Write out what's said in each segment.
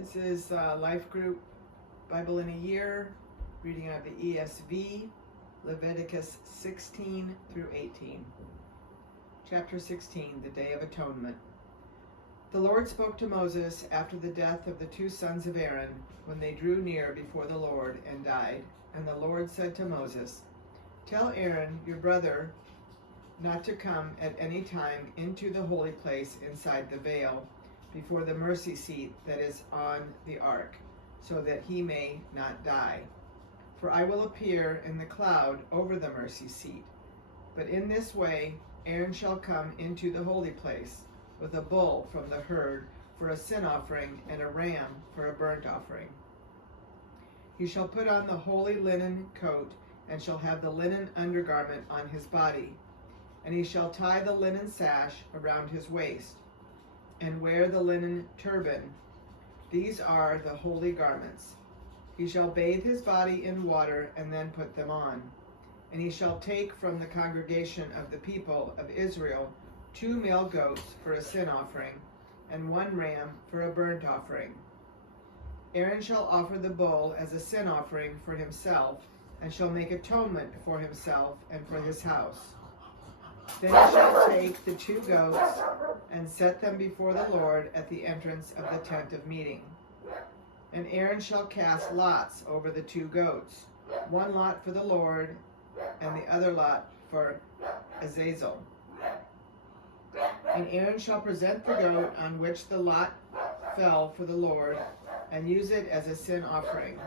This is Life Group Bible in a Year, reading out of the ESV, Leviticus 16 through 18. Chapter 16, the Day of Atonement. The Lord spoke to Moses after the death of the two sons of Aaron, when they drew near before the Lord and died. And the Lord said to Moses, "Tell Aaron, your brother, not to come at any time into the holy place inside the veil, before the mercy seat that is on the ark, so that he may not die. For I will appear in the cloud over the mercy seat. But in this way Aaron shall come into the holy place, with a bull from the herd for a sin offering and a ram for a burnt offering. He shall put on the holy linen coat, and shall have the linen undergarment on his body, and he shall tie the linen sash around his waist, and wear the linen turban. These are the holy garments. He shall bathe his body in water and then put them on. And he shall take from the congregation of the people of Israel 2 male goats for a sin offering, and 1 ram for a burnt offering. Aaron shall offer the bull as a sin offering for himself, and shall make atonement for himself and for his house. Then he shall take the 2 goats and set them before the Lord at the entrance of the tent of meeting. And Aaron shall cast lots over the 2 goats, 1 lot for the Lord, and the other lot for Azazel. And Aaron shall present the goat on which the lot fell for the Lord, and use it as a sin offering.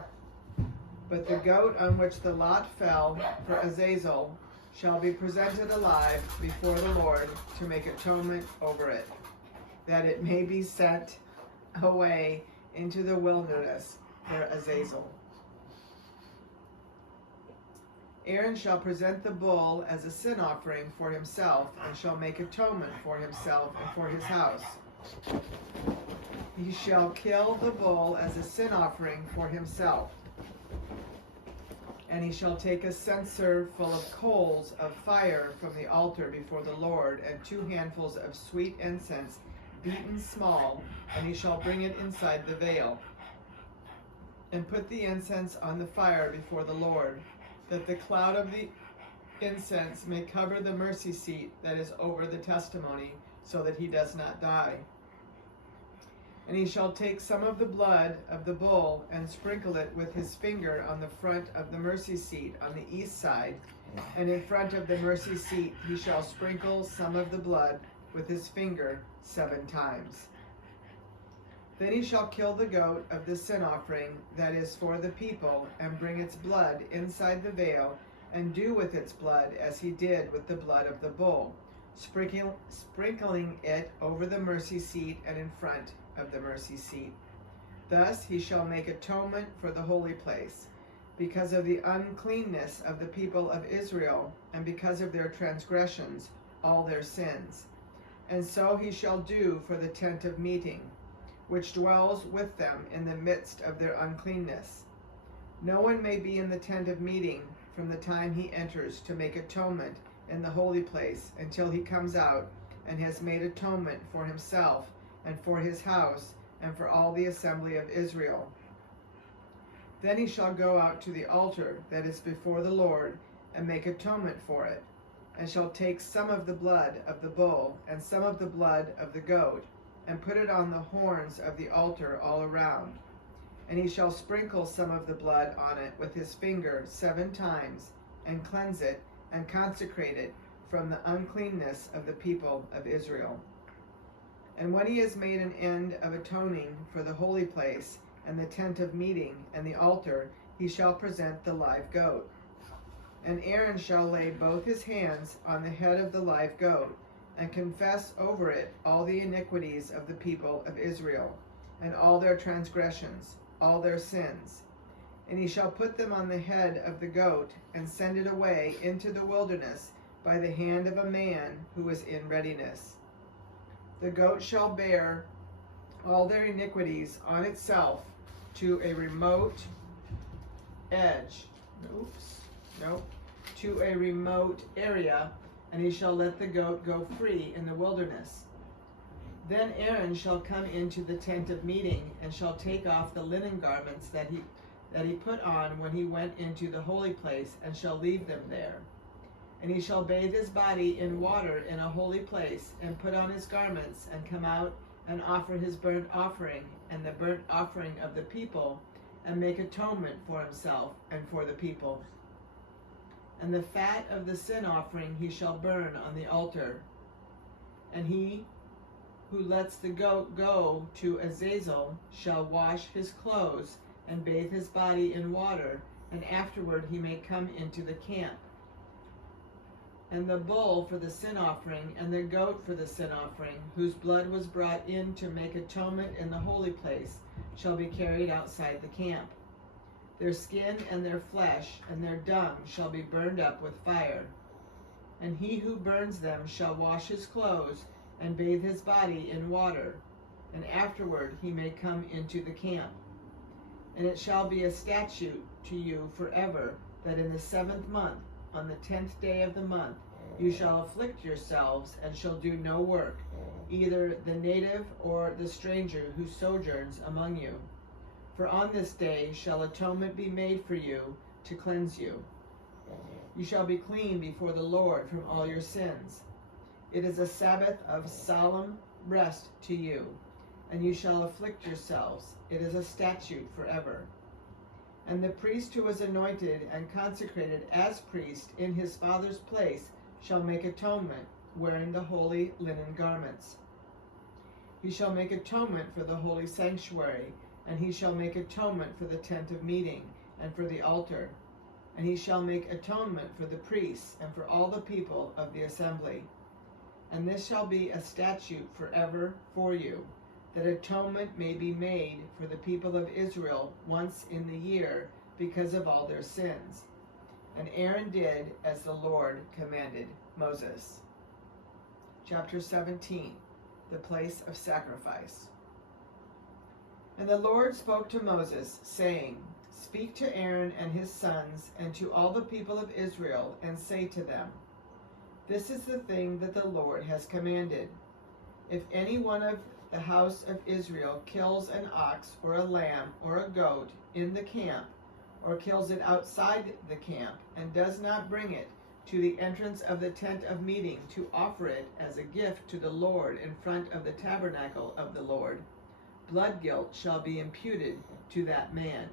But the goat on which the lot fell for Azazel shall be presented alive before the Lord to make atonement over it, that it may be sent away into the wilderness for Azazel. Aaron shall present the bull as a sin offering for himself, and shall make atonement for himself and for his house. He shall kill the bull as a sin offering for himself. And he shall take a censer full of coals of fire from the altar before the Lord, and 2 handfuls of sweet incense beaten small, and he shall bring it inside the veil, and put the incense on the fire before the Lord, that the cloud of the incense may cover the mercy seat that is over the testimony, so that he does not die. And he shall take some of the blood of the bull and sprinkle it with his finger on the front of the mercy seat on the east side, and in front of the mercy seat he shall sprinkle some of the blood with his finger 7 times. Then he shall kill the goat of the sin offering that is for the people, and bring its blood inside the veil, and do with its blood as he did with the blood of the bull, sprinkling it over the mercy seat and in front of the mercy seat. Thus he shall make atonement for the holy place, because of the uncleanness of the people of Israel, and because of their transgressions, all their sins. And so he shall do for the tent of meeting, which dwells with them in the midst of their uncleanness. No one may be in the tent of meeting from the time he enters to make atonement in the holy place, until he comes out and has made atonement for himself and for his house and for all the assembly of Israel. Then he shall go out to the altar that is before the Lord, and make atonement for it, and shall take some of the blood of the bull and some of the blood of the goat, and put it on the horns of the altar all around. And he shall sprinkle some of the blood on it with his finger 7 times, and cleanse it and consecrate it from the uncleanness of the people of Israel. And when he has made an end of atoning for the holy place, and the tent of meeting, and the altar, he shall present the live goat. And Aaron shall lay both his hands on the head of the live goat, and confess over it all the iniquities of the people of Israel, and all their transgressions, all their sins. And he shall put them on the head of the goat, and send it away into the wilderness by the hand of a man who is in readiness. The goat shall bear all their iniquities on itself to a remote edge. To a remote area, and he shall let the goat go free in the wilderness. Then Aaron shall come into the tent of meeting, and shall take off the linen garments that he put on when he went into the holy place, and shall leave them there. And he shall bathe his body in water in a holy place, and put on his garments, and come out and offer his burnt offering and the burnt offering of the people, and make atonement for himself and for the people. And the fat of the sin offering he shall burn on the altar. And he who lets the goat go to Azazel shall wash his clothes and bathe his body in water, and afterward he may come into the camp. And the bull for the sin offering, and the goat for the sin offering, whose blood was brought in to make atonement in the holy place, shall be carried outside the camp. Their skin and their flesh and their dung shall be burned up with fire. And he who burns them shall wash his clothes and bathe his body in water, and afterward he may come into the camp. And it shall be a statute to you forever, that in the 7th month, on the 10th day of the month, you shall afflict yourselves, and shall do no work, either the native or the stranger who sojourns among you. For on this day shall atonement be made for you, to cleanse you. You shall be clean before the Lord from all your sins. It is a Sabbath of solemn rest to you, and you shall afflict yourselves. It is a statute forever. And the priest who was anointed and consecrated as priest in his father's place shall make atonement, wearing the holy linen garments. He shall make atonement for the holy sanctuary, and he shall make atonement for the tent of meeting, and for the altar. And he shall make atonement for the priests, and for all the people of the assembly. And this shall be a statute forever for you, that atonement may be made for the people of Israel once in the year, because of all their sins. And Aaron did as the Lord commanded Moses. Chapter 17, the place of sacrifice. And the Lord spoke to Moses, saying, Speak to Aaron and his sons, and to all the people of Israel, and say to them, This is the thing that the Lord has commanded. If any one of the house of Israel kills an ox or a lamb or a goat in the camp, or kills it outside the camp, and does not bring it to the entrance of the tent of meeting to offer it as a gift to the Lord in front of the tabernacle of the Lord, blood guilt shall be imputed to that man.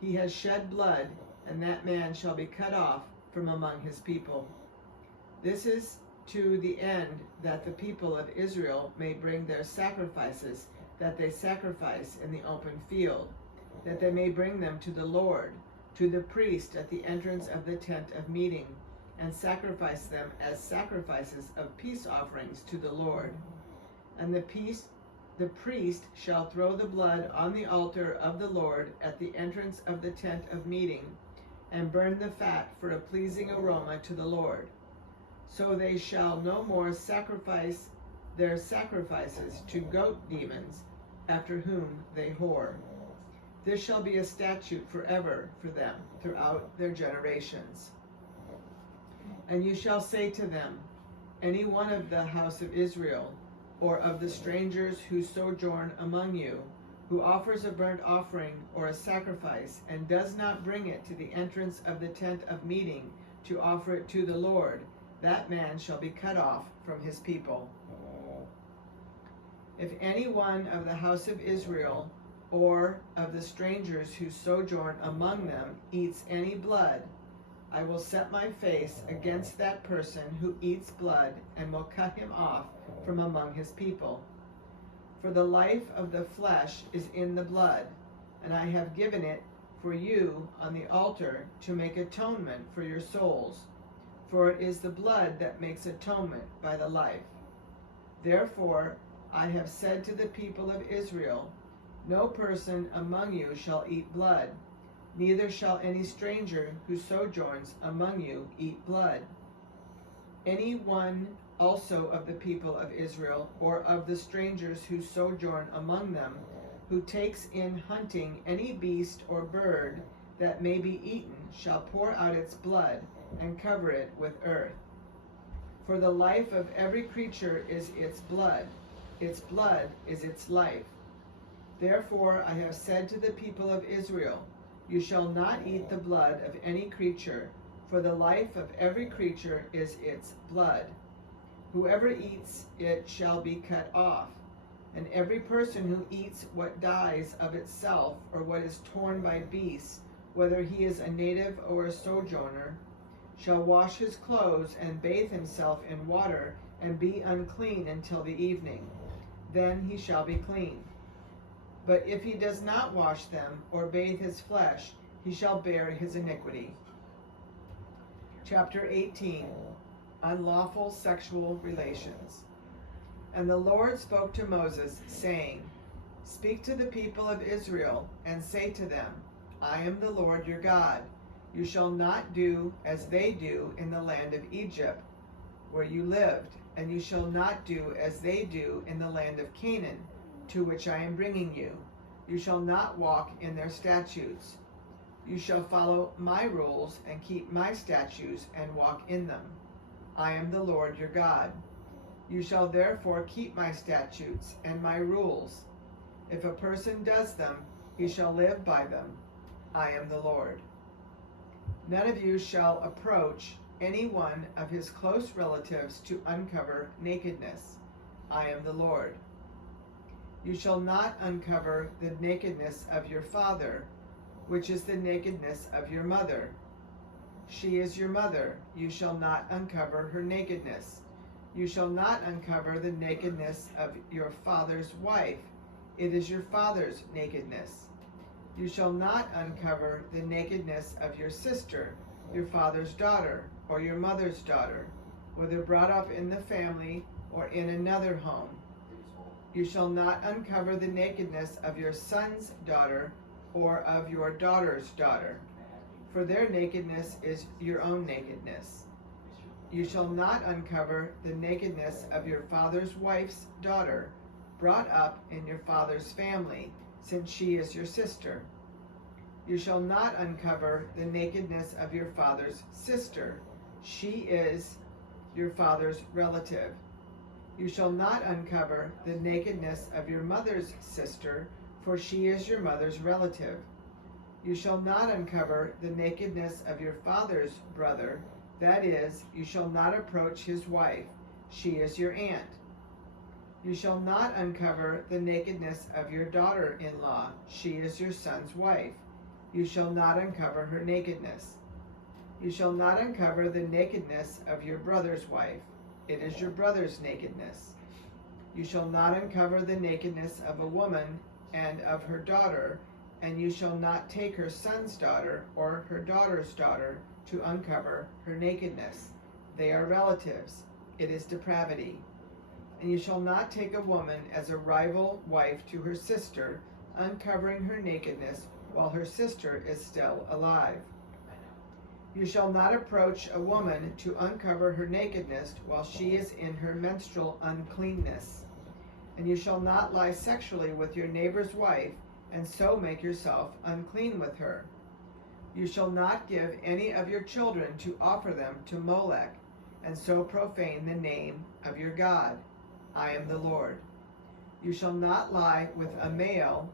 He has shed blood, and that man shall be cut off from among his people. This is to the end that the people of Israel may bring their sacrifices that they sacrifice in the open field, that they may bring them to the Lord, to the priest at the entrance of the tent of meeting, and sacrifice them as sacrifices of peace offerings to the Lord. And the priest shall throw the blood on the altar of the Lord at the entrance of the tent of meeting, and burn the fat for a pleasing aroma to the Lord. So they shall no more sacrifice their sacrifices to goat demons, after whom they whore. This shall be a statute forever for them throughout their generations. And you shall say to them, Any one of the house of Israel, or of the strangers who sojourn among you, who offers a burnt offering or a sacrifice, and does not bring it to the entrance of the tent of meeting to offer it to the Lord, that man shall be cut off from his people. If any one of the house of Israel, or of the strangers who sojourn among them, eats any blood, I will set my face against that person who eats blood, and will cut him off from among his people. For the life of the flesh is in the blood, and I have given it for you on the altar to make atonement for your souls. For it is the blood that makes atonement by the life. Therefore I have said to the people of Israel, No person among you shall eat blood, neither shall any stranger who sojourns among you eat blood. Any one also of the people of Israel, or of the strangers who sojourn among them, who takes in hunting any beast or bird that may be eaten, shall pour out its blood, and cover it with earth. For the life of every creature is its blood. its blood is its life. Therefore I have said to the people of Israel, you shall not eat the blood of any creature, for the life of every creature is its blood. Whoever eats it shall be cut off. And every person who eats what dies of itself, or what is torn by beasts, whether he is a native or a sojourner, shall wash his clothes and bathe himself in water, and be unclean until the evening. Then he shall be clean. But if he does not wash them, or bathe his flesh, he shall bear his iniquity. Chapter 18. Unlawful sexual relations. And the Lord spoke to Moses, saying, Speak to the people of Israel, and say to them, I am the Lord your God. You shall not do as they do in the land of Egypt, where you lived, and you shall not do as they do in the land of Canaan, to which I am bringing you. You shall not walk in their statutes. You shall follow my rules and keep my statutes and walk in them. I am the Lord your God. You shall therefore keep my statutes and my rules. If a person does them, he shall live by them. I am the Lord. None of you shall approach any one of his close relatives to uncover nakedness. I am the Lord. You shall not uncover the nakedness of your father, which is the nakedness of your mother. She is your mother. You shall not uncover her nakedness. You shall not uncover the nakedness of your father's wife. It is your father's nakedness. You shall not uncover the nakedness of your sister, your father's daughter, or your mother's daughter, whether brought up in the family or in another home. You shall not uncover the nakedness of your son's daughter or of your daughter's daughter, for their nakedness is your own nakedness. You shall not uncover the nakedness of your father's wife's daughter, brought up in your father's family, since she is your sister. You shall not uncover the nakedness of your father's sister. She is your father's relative. You shall not uncover the nakedness of your mother's sister, for she is your mother's relative. You shall not uncover the nakedness of your father's brother, that is, you shall not approach his wife. She is your aunt. You shall not uncover the nakedness of your daughter-in-law. She is your son's wife. You shall not uncover her nakedness. You shall not uncover the nakedness of your brother's wife. It is your brother's nakedness. You shall not uncover the nakedness of a woman and of her daughter, and you shall not take her son's daughter or her daughter's daughter to uncover her nakedness. They are relatives. It is depravity. And you shall not take a woman as a rival wife to her sister, uncovering her nakedness while her sister is still alive. You shall not approach a woman to uncover her nakedness while she is in her menstrual uncleanness. And you shall not lie sexually with your neighbor's wife, and so make yourself unclean with her. You shall not give any of your children to offer them to Molech, and so profane the name of your God. I am the Lord. You shall not lie with a male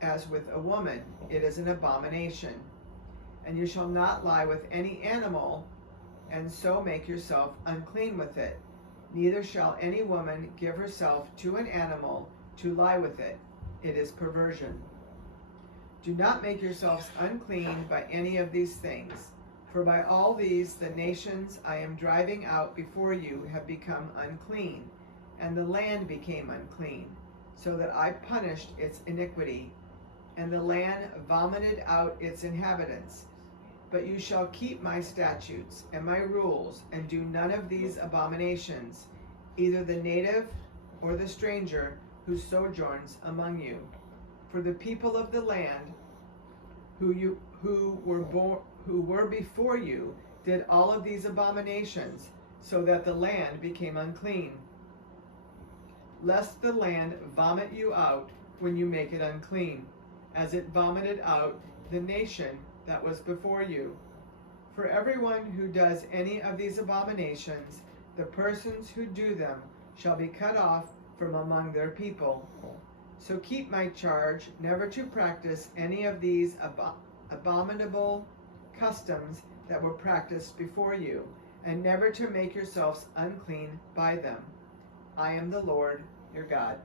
as with a woman. It is an abomination. And you shall not lie with any animal, and so make yourself unclean with it. Neither shall any woman give herself to an animal to lie with it. It is perversion. Do not make yourselves unclean by any of these things, for by all these the nations I am driving out before you have become unclean, and the land became unclean, so that I punished its iniquity, and the land vomited out its inhabitants. But you shall keep my statutes and my rules, and do none of these abominations, either the native or the stranger who sojourns among you. For the people of the land who were before you did all of these abominations, so that the land became unclean. Lest the land vomit you out when you make it unclean, as it vomited out the nation that was before you. For everyone who does any of these abominations, the persons who do them shall be cut off from among their people. So keep my charge never to practice any of these abominable customs that were practiced before you, and never to make yourselves unclean by them. I am the Lord your God.